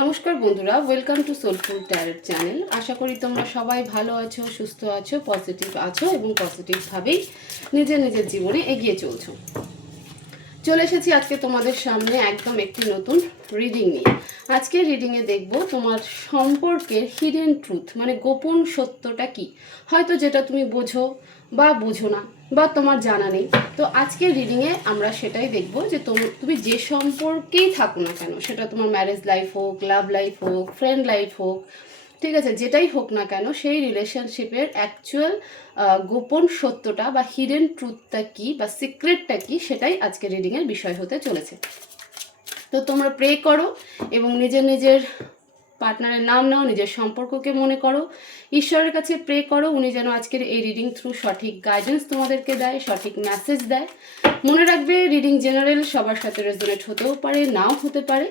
নমস্কার বন্ধুরা welcome to soulful tarot channel আশা করি তোমরা সবাই ভালো আছো, সুস্থ আছো পজিটিভ আছো এবং পজিটিভভাবেই নিজের নিজের জীবনে এগিয়ে চলছো। চলে এসেছি আজকে তোমাদের সামনে একদম একটি নতুন রিডিং নিয়ে। আজকে রিডিংয়ে দেখব তোমার সম্পর্কের হিডেন ট্রুথ মানে গোপন সত্যটা কি? হয়তো যেটা তুমি বোঝো বা বোঝো না। বা তোমার জানা নেই। তো আজকের রিডিংয়ে আমরা সেটাই দেখব যে তোম- যে সম্পর্কেই থাকো না কেন, সেটা তোমার ম্যারেজ লাইফ হোক লাভ লাইফ হোক ফ্রেন্ড লাইফ হোক, ঠিক আছে, যেটাই হোক না কেন, সেই রিলেশনশিপের অ্যাকচুয়াল গোপন সত্যটা বা হিডেন ট্রুথটা কি বা সিক্রেটটা কি, সেটাই আজকে রিডিংয়ের বিষয় হতে চলেছে। তো তোমরা প্রে করো এবং নিজের নিজের পার্টনারের নাম নাও, নিজের সম্পর্ককে মনে করো। ঈশ্বরের কাছে প্রে করো, উনি যেন আজকের এই রিডিং থ্রু সঠিক গাইডেন্স তোমাদেরকে দেয়, সঠিক মেসেজ দেয়। মনে রাখবে রিডিং জেনারেল সবার সাথে রেজোনেট হতেও পারে, নাও হতে পারে।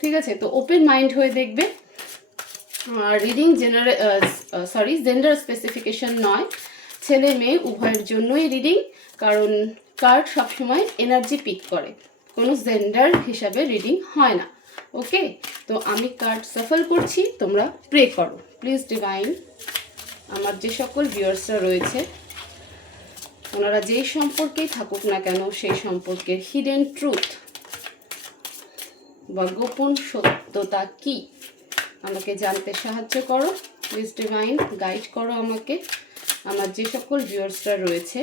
ঠিক আছে? তো ওপেন মাইন্ড হয়ে দেখবে। Reading general sorry gender specification নয়। ছেলে মেয়ে, উভয়ের জন্যই রিডিং কারণ কার্ড সবসময় এনার্জি পিক করে। কোনো জেন্ডার হিসাবে রিডিং হয় না। ওকে তো আমি কার্ড সাফল করছি, তোমরা প্রে করো। প্লিজ ডিভাইন আমার যে সকল ভিউয়ার্সরা রয়েছে, ওনারা যেই সম্পর্কেই থাকুক না কেন, সেই সম্পর্কের হিডেন ট্রুথ বা গোপন সত্যতা কী, আমাকে জানতে সাহায্য করো। প্লিজ ডিভাইন গাইড করো আমাকে। আমার যে সকল ভিউয়ার্সরা রয়েছে,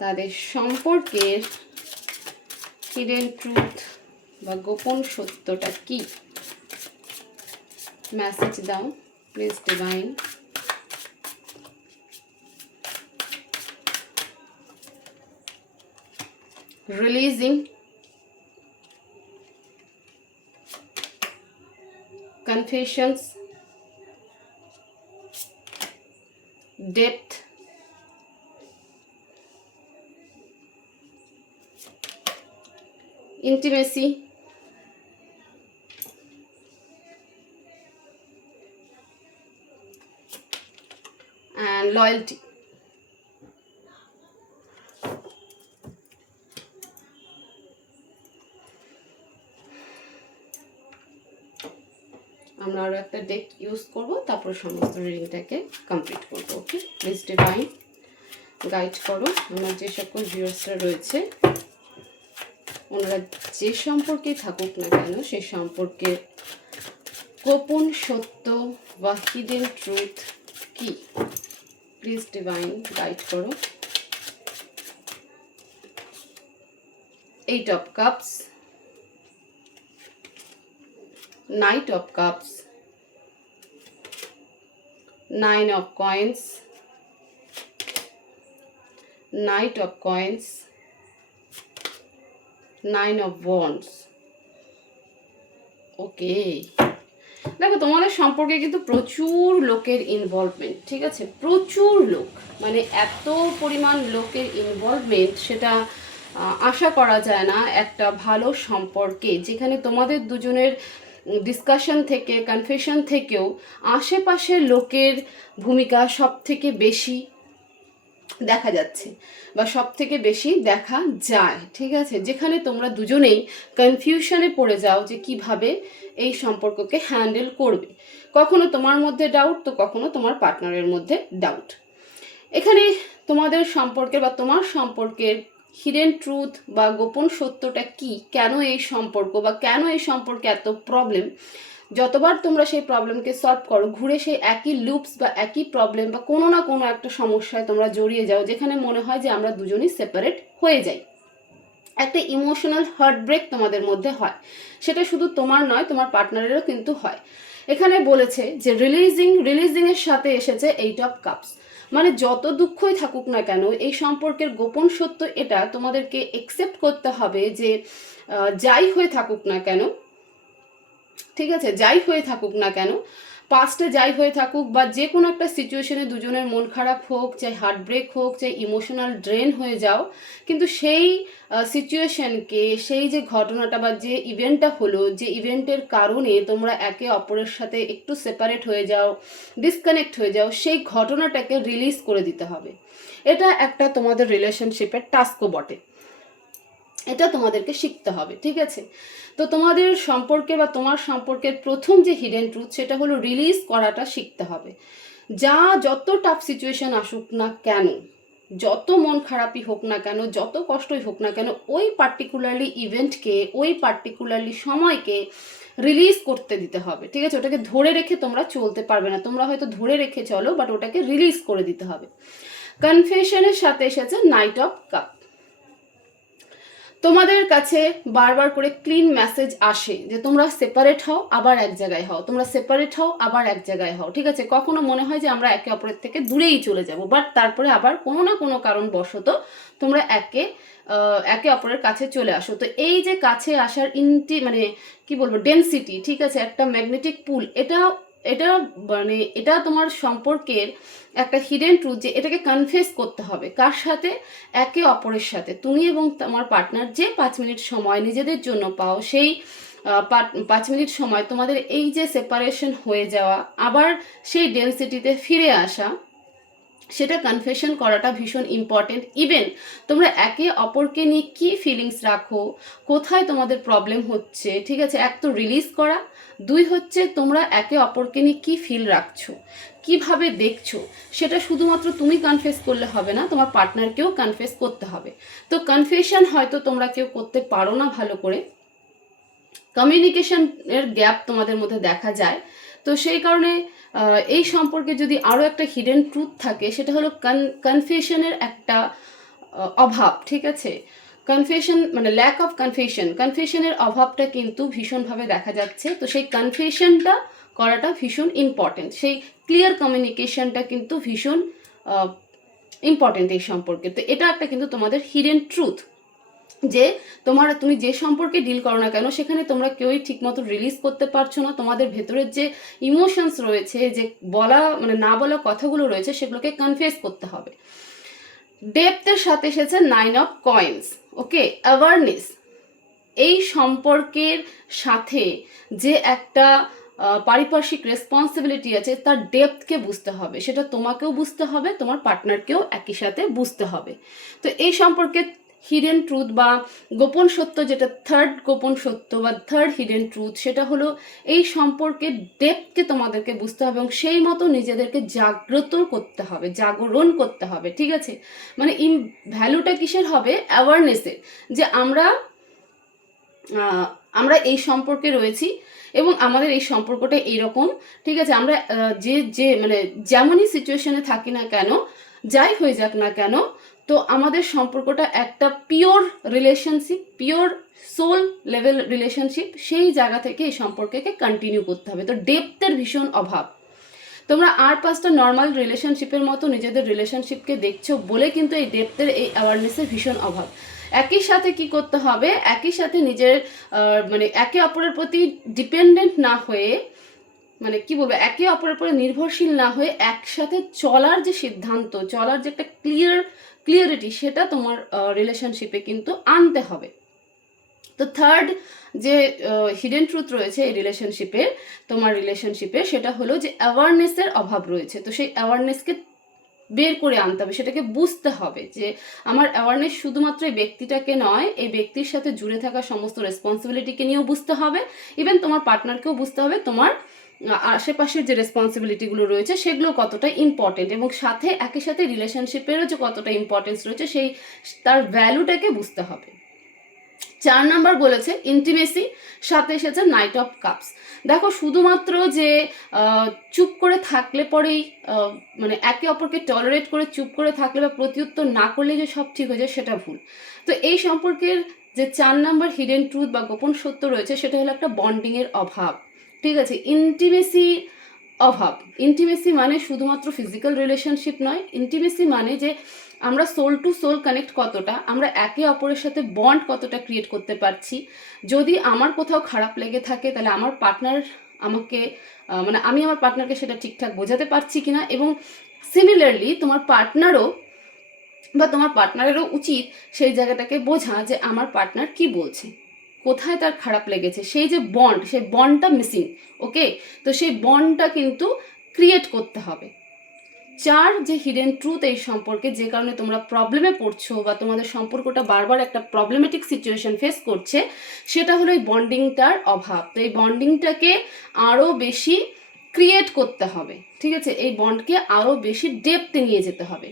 তাদের সম্পর্কের হিডেন ট্রুথ বা গোপন সত্যটা কি? মেসেজ দাও please divine releasing confessions, depth, intimacy, loyalty. আমরা আরও একটা ডেক ইউজ করব, তারপর সমস্ত রিডিংটাকে কমপ্লিট করব ওকে প্লিজ ডিভাইন গাইড করো। আমার যে সকল ভিউয়ার্সরা রয়েছে, ওনারা যে সম্পর্কে থাকুক না কেন, সে সম্পর্কে গোপন সত্য বা ট্রুথ কি? প্লিজ ডিভাইন গাইড করো eight of cups Knight of Cups, Nine of Coins, Knight of Coins, Nine of Wands. Okay দেখো, তোমাদের সম্পর্কে কিন্তু প্রচুর লোকের ইনভলভমেন্ট ঠিক আছে? প্রচুর লোক মানে এত পরিমাণ লোকের ইনভলভমেন্ট সেটা আশা করা যায় না একটা ভালো সম্পর্কে। যেখানে তোমাদের দুজনের ডিসকাশন থেকে কনফেশন থেকেও আশেপাশের লোকের ভূমিকা সব থেকে বেশি। দেখা যাচ্ছে বা সব থেকে বেশি দেখা যায়, ঠিক আছে? যেখানে তোমরা দুজনেই কনফিউশনে পড়ে যাও যে কীভাবে এই সম্পর্ককে হ্যান্ডেল করবে। কখনো তোমার মধ্যে ডাউট তো কখনো তোমার পার্টনারের মধ্যে ডাউট এখানে তোমাদের সম্পর্কের বা তোমার সম্পর্কের হিডেন ট্রুথ বা গোপন সত্যটা কি? কেন এই সম্পর্ক বা কেন এই সম্পর্কে এত প্রবলেম যতবার তোমরা সেই প্রবলেমকে সলভ করো, ঘুরে সেই একই লুপস বা একই প্রবলেম বা কোনো না কোনো একটা সমস্যায় তোমরা জড়িয়ে যাও, যেখানে মনে হয় যে আমরা দুজনই সেপারেট হয়ে যাই। একটা ইমোশনাল হার্টব্রেক তোমাদের মধ্যে হয়। সেটা শুধু তোমার নয়, তোমার পার্টনারেরও কিন্তু হয়। এখানে বলেছে যে রিলিজিং রিলিজিংয়ের সাথে এসেছে এইট অফ কাপস মানে যত দুঃখই থাকুক না কেন, এই সম্পর্কের গোপন সত্য এটা তোমাদেরকে একসেপ্ট করতে হবে যে যাই হয়ে থাকুক না কেন ঠিক আছে? যাই হয়ে থাকুক না কেন পাস্টে যাই হয়ে থাকুক বা যে কোনো একটা সিচুয়েশনে দুজনের মন খারাপ হোক, চাই হার্ট ব্রেক হোক, চাই ইমোশনাল ড্রেন হয়ে যাও, কিন্তু সেই সিচুয়েশনকে সেই যে ঘটনাটা বা যে ইভেন্টটা হলো, যে ইভেন্টের কারণে তোমরা একে অপরের সাথে একটু সেপারেট হয়ে যাও ডিসকানেক্ট হয়ে যাও, সেই ঘটনাটাকে রিলিজ করে দিতে হবে। এটা একটা তোমাদের রিলেশনশিপের টাস্কও বটে। এটা তোমাদেরকে শিখতে হবে, ঠিক আছে? তো তোমাদের সম্পর্কে বা তোমার সম্পর্কের প্রথম যে হিডেন ট্রুথ সেটা হলো রিলিজ করাটা শিখতে হবে। যা যত টাফ সিচুয়েশন আসুক না কেন, যত মন খারাপই হোক না কেন, যত কষ্টই হোক না কেন, ওই পার্টিকুলারলি ইভেন্টকে ওই পার্টিকুলারলি সময়কে রিলিজ করতে দিতে হবে, ঠিক আছে? ওটাকে ধরে রেখে তোমরা চলতে পারবে না। তোমরা হয়তো ধরে রেখে চলো বাট ওটাকে রিলিজ করে দিতে হবে। কনফেশনের সাথে এসেছে নাইট অফ কাপ তোমাদের কাছে বারবার করে ক্লিন মেসেজ আসে যে তোমরা সেপারেট হও, আবার এক জায়গায় হও। তোমরা সেপারেট হও, আবার এক জায়গায় হও। ঠিক আছে? কখনো মনে হয় যে আমরা একে অপরের থেকে দূরেই চলে যাব বাট তারপরে আবার কোনো না কোনো কারণ বশত তোমরা একে একে অপরের কাছে চলে আসো। তো এই যে কাছে আসার ইনটি মানে কি বলব ডেনসিটি ঠিক আছে? একটা ম্যাগনেটিক পুল এটা এটা মানে এটা তোমার সম্পর্কের একটা হিডেন ট্রুথ যে এটাকে কনফেস করতে হবে। কার সাথে? একে অপরের সাথে। তুমি এবং তোমার পার্টনার যে পাঁচ মিনিট সময় নিজেদের জন্য পাও, সেই পাঁচ- মিনিট সময় তোমাদের এই যে সেপারেশন হয়ে যাওয়া, আবার সেই ডেন্সিটিতে ফিরে আসা সেটা কনফেশন করাটা ভীষণ ইম্পর্টেন্ট ইভেন তোমরা একে অপরকে নিয়ে কী ফিলিংস রাখো, কোথায় তোমাদের প্রবলেম হচ্ছে, ঠিক আছে? এক তো রিলিজ করা, দুই হচ্ছে তোমরা একে অপরকে নিয়ে কী ফিল রাখছো, কীভাবে দেখছ, সেটা শুধুমাত্র তুমি কনফেস করলে হবে না, তোমার পার্টনারকেও কনফেস করতে হবে। তো কনফেশন হয়তো তোমরা কেউ করতে পারো না ভালো করে। কমিউনিকেশনের গ্যাপ তোমাদের মধ্যে দেখা যায়। তো সেই কারণে এই সম্পর্কে যদি আরও একটা হিডেন ট্রুথ থাকে, সেটা হলো কন কনফেশনের একটা অভাব, ঠিক আছে? কনফেশন মানে ল্যাক অফ কনফেশন কনফেশনের অভাবটা কিন্তু ভীষণভাবে দেখা যাচ্ছে। তো সেই কনফেশনটা করাটা ভীষণ ইম্পর্টেন্ট সেই ক্লিয়ার কমিউনিকেশনটা কিন্তু ভীষণ ইম্পর্টেন্ট এই সম্পর্কে। তো এটা একটা কিন্তু তোমাদের হিডেন ট্রুথ যে তোমার, তুমি যে সম্পর্কে ডিল করো না কেন, সেখানে তোমরা কেউই ঠিকমতো রিলিজ করতে পারছ না। তোমাদের ভেতরের যে ইমোশনস রয়েছে, যে বলা মানে না বলা কথাগুলো রয়েছে, সেগুলোকে কনফেস করতে হবে। ডেপথের সাথে এসেছে nine of coins okay awareness এই সম্পর্কের সাথে যে একটা পারিপার্শ্বিক রেসপন্সিবিলিটি আছে, তার ডেপথকে বুঝতে হবে। সেটা তোমাকেও বুঝতে হবে, তোমার পার্টনারকেও একই সাথে বুঝতে হবে। তো এই সম্পর্কে হিডেন ট্রুথ বা গোপন সত্য যেটা থার্ড গোপন সত্য বা থার্ড হিডেন ট্রুথ সেটা হলো এই সম্পর্কে ডেপথকে তোমাদেরকে বুঝতে হবে এবং সেই মতো নিজেদেরকে জাগ্রত করতে হবে, জাগরণ করতে হবে, ঠিক আছে? মানে ইন ভ্যালুটা কিসের হবে? অ্যাওয়ারনেসের যে আমরা আমরা এই সম্পর্কে রয়েছি এবং আমাদের এই সম্পর্কটা এইরকম, ঠিক আছে? আমরা যে যে মানে যেমনই সিচুয়েশনে থাকি না কেন, যাই হয়ে যাক না কেন তো আমাদের সম্পর্কটা একটা pure relationship pure soul level relationship সেই জায়গা থেকে এই সম্পর্ককে কন্টিনিউ করতে হবে। তো ডেপথের ভীষণ অভাব। তোমরা আর পাঁচটা নর্মাল রিলেশনশিপের মতো নিজেদের রিলেশনশিপকে দেখছ বলে কিন্তু এই ডেপথের এই অ্যাওয়ারনেসের ভীষণ অভাব। একই সাথে কি করতে হবে? একই সাথে নিজের মানে একে অপরের প্রতি ডিপেন্ডেন্ট না হয়ে মানে কি বলব, একে অপরের উপরে নির্ভরশীল না হয়ে একসাথে চলার যে সিদ্ধান্ত, চলার যে একটা ক্লিয়ার ক্লিয়ারিটি সেটা তোমার রিলেশনশিপে কিন্তু আনতে হবে। তো থার্ড যে হিডেন ট্রুথ রয়েছে এই রিলেশনশিপে তোমার রিলেশনশিপে সেটা হলো যে অ্যাওয়ারনেসের অভাব রয়েছে। তো সেই অ্যাওয়ারনেসকে বের করে আনতে হবে, সেটাকে বুঝতে হবে যে আমার অ্যাওয়ারনেস শুধুমাত্র এই ব্যক্তিটাকে নয়, এই ব্যক্তির সাথে জুড়ে থাকা সমস্ত রেসপন্সিবিলিটিকে নিয়েও বুঝতে হবে। ইভেন তোমার পার্টনারকেও বুঝতে হবে, তোমার আশেপাশের যে রেসপন্সিবিলিটিগুলো রয়েছে, সেগুলো কতটা ইম্পর্টেন্ট এবং সাথে, একই সাথে রিলেশনশিপেরও যে কতটা ইম্পর্টেন্স রয়েছে, সেই, তার ভ্যালুটাকে বুঝতে হবে। চার নাম্বার বলেছে ইন্টিমেসি সাথে এসেছে নাইট অফ কাপস দেখো, শুধুমাত্র যে চুপ করে থাকলে পরেই মানে একে অপরকে টলারেট করে চুপ করে থাকলে বা প্রত্যুত্তর না করলে যে সব ঠিক হয়ে যায়, সেটা ভুল। তো এই সম্পর্কের যে চার নাম্বার হিডেন ট্রুথ বা গোপন সত্য রয়েছে, সেটা হলো একটা বন্ডিংয়ের অভাব। ঠিক আছে ইন্টিমেসি অভাব। ইন্টিমেসি মানে শুধুমাত্র ফিজিক্যাল রিলেশনশিপ নয় ইন্টিমেসি মানে যে আমরা সোল টু সোল কানেক্ট কতটা, আমরা একে অপরের সাথে বন্ড কতটা ক্রিয়েট করতে পারছি। যদি আমার কোথাও খারাপ লেগে থাকে, তাহলে আমার পার্টনার আমাকে মানে আমি আমার পার্টনারকে সেটা ঠিকঠাক বোঝাতে পারছি কিনা এবং সিমিলারলি তোমার পার্টনারও বা তোমার পার্টনারেরও উচিত সেই জায়গাটাকে বোঝা যে আমার পার্টনার কি বলছে। কোথায় তার খারাপ লেগেছে? সেই যে বন্ড সেই বন্ডটা মিসিং ওকে তো সেই বন্ডটা কিন্তু ক্রিয়েট করতে হবে। চার, যে হিডেন ট্রুথ এই সম্পর্কে, যে কারণে তোমরা প্রবলেমে পড়ছো বা তোমাদের সম্পর্কটা বারবার একটা প্রবলেমেটিক সিচুয়েশন ফেস করছে, সেটা হলো এই বন্ডিংটার অভাব। তো এই বন্ডিংটাকে আরও বেশি ক্রিয়েট করতে হবে, ঠিক আছে? এই বন্ডকে আরও বেশি ডেপতে নিয়ে যেতে হবে।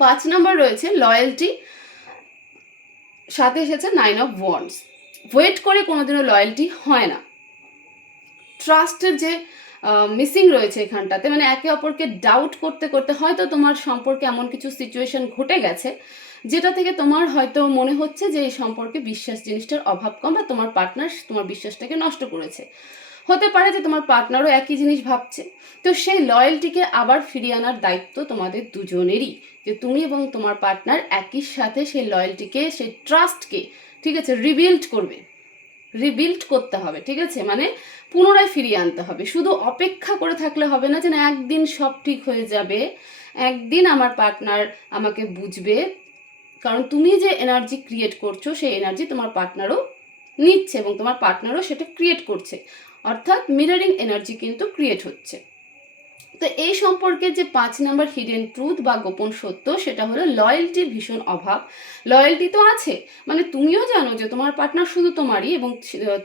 পাঁচ নম্বর রয়েছে লয়্যালটি সাথে এসেছে নাইন অফ ওয়ান্ডস ওয়েট করে কোনোদিনও লয়্যালটি হয় না। ট্রাস্টের যে মিসিং রয়েছে এখানটাতে মানে একে অপরকে ডাউট করতে করতে হয়তো তোমার সম্পর্কে এমন কিছু সিচুয়েশন ঘটে গেছে, যেটা থেকে তোমার হয়তো মনে হচ্ছে যে এই সম্পর্কে বিশ্বাস জিনিসটার অভাব কম বা তোমার পার্টনার তোমার বিশ্বাসটাকে নষ্ট করেছে। হতে পারে যে তোমার পার্টনারও একই জিনিস ভাবছে। তো সেই লয়্যালটিকে আবার ফিরিয়ে আনার দায়িত্ব তোমাদের দুজনেরই। যে তুমি এবং তোমার পার্টনার একই সাথে সেই লয়্যালটিকে সেই ট্রাস্টকে ঠিক আছে রিবিল্ড করবে। রিবিল্ড করতে হবে, ঠিক আছে? মানে পুনরায় ফিরিয়ে আনতে হবে। শুধু অপেক্ষা করে থাকলে হবে না যে না, একদিন সব ঠিক হয়ে যাবে, একদিন আমার পার্টনার আমাকে বুঝবে। কারণ তুমি যে এনার্জি ক্রিয়েট করছ, সেই এনার্জি তোমার পার্টনারও নিচ্ছে এবং তোমার পার্টনারও সেটা ক্রিয়েট করছে। অর্থাৎ মিররিং এনার্জি কিন্তু ক্রিয়েট হচ্ছে। তো এই সম্পর্কে যে পাঁচ নাম্বার হিডেন ট্রুথ বা গোপন সত্য, সেটা হলো লয়্যালটির ভীষণ অভাব। লয়্যালটি তো আছে মানে তুমিও জানো যে তোমার পার্টনার শুধু তোমারই এবং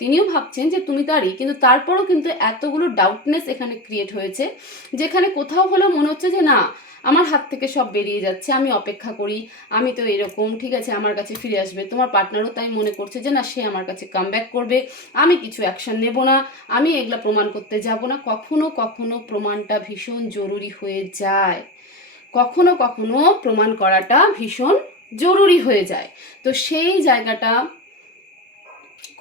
তিনিও ভাবছেন যে তুমি তারই, কিন্তু তারপরও কিন্তু এতগুলো ডাউটনেস এখানে ক্রিয়েট হয়েছে, যেখানে কোথাও হলেও মনে হচ্ছে যে না, আমার হাত থেকে সব বেরিয়ে যাচ্ছে, আমি অপেক্ষা করি, আমি তো এরকম, ঠিক আছে, আমার কাছে ফিরে আসবে। তোমার পার্টনারও তাই মনে করছে যে না, সে আমার কাছে কাম করবে, আমি কিছু অ্যাকশন নেব না, আমি এগুলা প্রমাণ করতে যাব না, কখনো কখনো প্রমাণটা ভীষণ জরুরি হয়ে যায়। কখনো কখনো প্রমাণ করাটা ভীষণ জরুরি হয়ে যায়। তো সেই জায়গাটা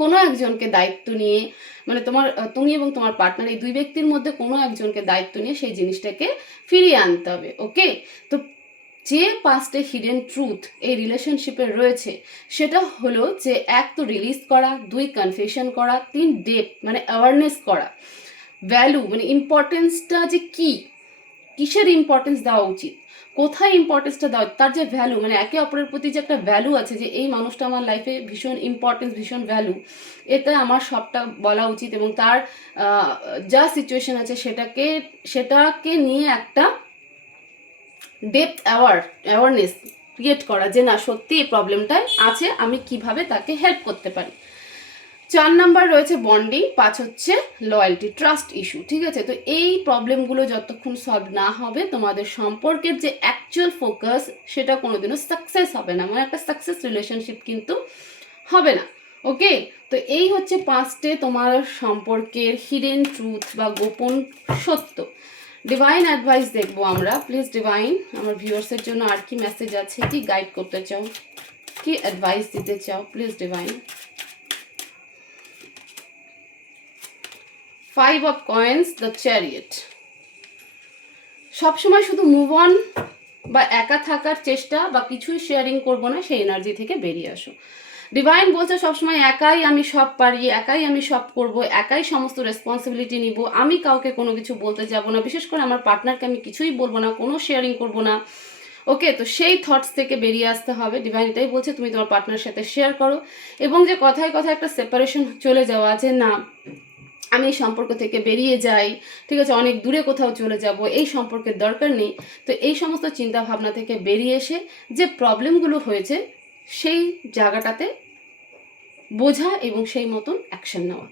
কোনো একজনকে দায়িত্ব নিয়ে মানে তোমার, তুমি এবং তোমার পার্টনার এই দুই ব্যক্তির মধ্যে কোনো একজনকে দায়িত্ব নিয়ে সেই জিনিসটাকে ফিরিয়ে আনতে হবে ওকে তো যে পাঁচটা হিডেন ট্রুথ এই রিলেশনশিপে রয়েছে, সেটা হলো যে এক তো রিলিজ করা, দুই কনফেশন করা, তিন ডেপ মানে অ্যাওয়ারনেস করা। ভ্যালু মানে ইম্পর্টেন্সটা যে কি? কিসের ইম্পর্টেন্স দেওয়া উচিত? কোথায় ইম্পর্টেন্সটা দেওয়া তার যে ভ্যালু মানে একে অপরের প্রতি যে একটা ভ্যালু আছে যে এই মানুষটা আমার লাইফে ভীষণ ইম্পর্টেন্স ভীষণ ভ্যালু এটা আমার সবটা বলা উচিত এবং তার যা সিচুয়েশন আছে সেটাকে সেটাকে নিয়ে একটা ডেপথ অ্যাওয়ার অ্যাওয়ারনেস ক্রিয়েট করা যে না, সত্যি এই প্রবলেমটাই আছে, আমি কীভাবে তাকে হেল্প করতে পারি। চার নাম্বার রয়েছে বন্ডিং, পাঁচ হচ্ছে লয়্যালটি ট্রাস্ট ইস্যু ঠিক আছে? তো এই প্রবলেমগুলো যতক্ষণ সলভ না হবে, তোমাদের সম্পর্কের যে অ্যাকচুয়াল ফোকাস সেটা কোনোদিনও সাকসেস হবে না। মানে একটা সাকসেস রিলেশনশিপ কিন্তু হবে না। ওকে তো এই হচ্ছে পাঁচটে তোমার সম্পর্কের হিডেন ট্রুথ বা গোপন সত্য। ডিভাইন অ্যাডভাইস দেখব আমরা। প্লিজ ডিভাইন আমার ভিউয়ার্সের জন্য আর কি মেসেজ আছে? কি গাইড করতে চাও? কি অ্যাডভাইস দিতে চাও? Please divine five of coins the chariot সবসময় শুধু মুভ অন বা একা থাকার চেষ্টা বা কিছুই শেয়ারিং করব না, সেই এনার্জি থেকে বেরিয়ে আসো। ডিভাইন বলছে সবসময় একাই আমি সব পারি, একাই আমি সব করব, একাই সমস্ত রেসপন্সিবিলিটি নিব। আমি কাউকে কোনো কিছু বলতে যাব না, বিশেষ করে আমার পার্টনারকে আমি কিছুই বলব না, কোনো শেয়ারিং করব না। ওকে তো সেই থটস থেকে বেরিয়ে আসতে হবে। ডিভাইন এটাই বলছে, তুমি তোমার পার্টনারের সাথে শেয়ার করো। এবং যে কথায় কথায় একটা সেপারেশন চলে যাওয়া আছে, না। আমি এই সম্পর্ক থেকে বেরিয়ে যাই, ঠিক আছে, অনেক দূরে কোথাও চলে যাব, এই সম্পর্কের দরকার নেই। তো এই সমস্ত চিন্তা ভাবনা থেকে বেরিয়ে এসে যে প্রবলেমগুলো হয়েছে, সেই জায়গাটাতে বোঝা এবং সেই মতন অ্যাকশন নেওয়া।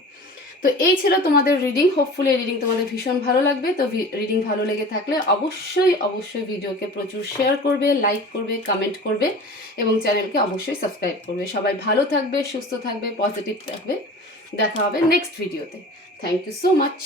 তো এই ছিল তোমাদের রিডিং হোপফুলি রিডিং তোমাদের ভীষণ ভালো লাগবে। তো রিডিং ভালো লেগে থাকলে অবশ্যই অবশ্যই ভিডিওকে প্রচুর শেয়ার করবে লাইক করবে কমেন্ট করবে এবং চ্যানেলকে অবশ্যই সাবস্ক্রাইব করবে। সবাই ভালো থাকবে, সুস্থ থাকবে পজিটিভ থাকবে। দেখা হবে নেক্সট ভিডিওতে থ্যাংক ইউ সো মাচ